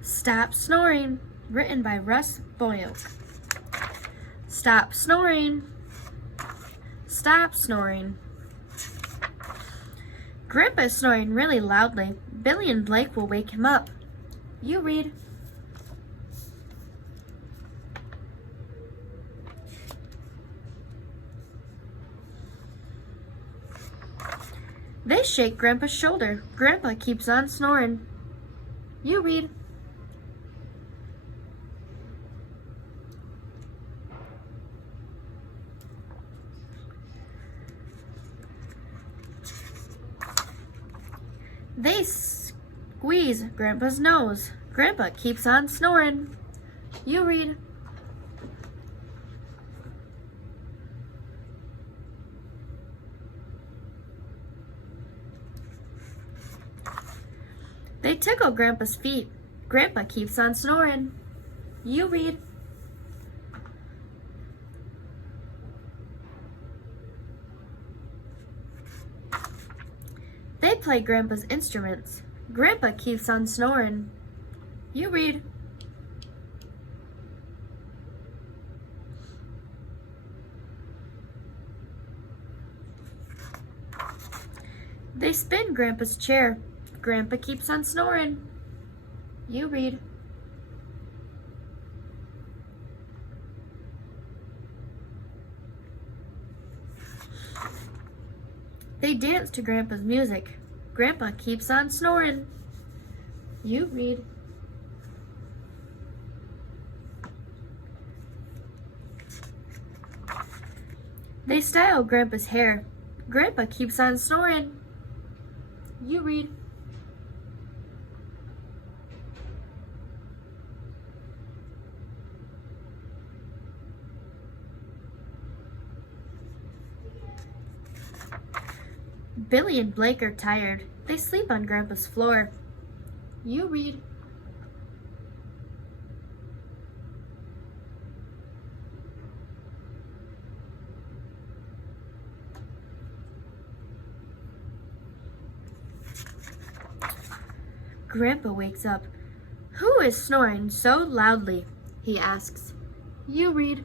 Stop Snoring, written by Russ Boyoke. Stop snoring. Stop snoring. Grandpa is snoring really loudly. Billy and Blake will wake him up. You read. They shake Grandpa's shoulder. Grandpa keeps on snoring. You read. They squeeze Grandpa's nose. Grandpa keeps on snoring. You read. They tickle Grandpa's feet. Grandpa keeps on snoring. You read. They play Grandpa's instruments. Grandpa keeps on snoring. You read. They spin Grandpa's chair. Grandpa keeps on snoring. You read. They dance to Grandpa's music. Grandpa keeps on snoring. You read. They style Grandpa's hair. Grandpa keeps on snoring. You read. Billy and Blake are tired. They sleep on Grandpa's floor. You read. Grandpa wakes up. Who is snoring so loudly? He asks. You read.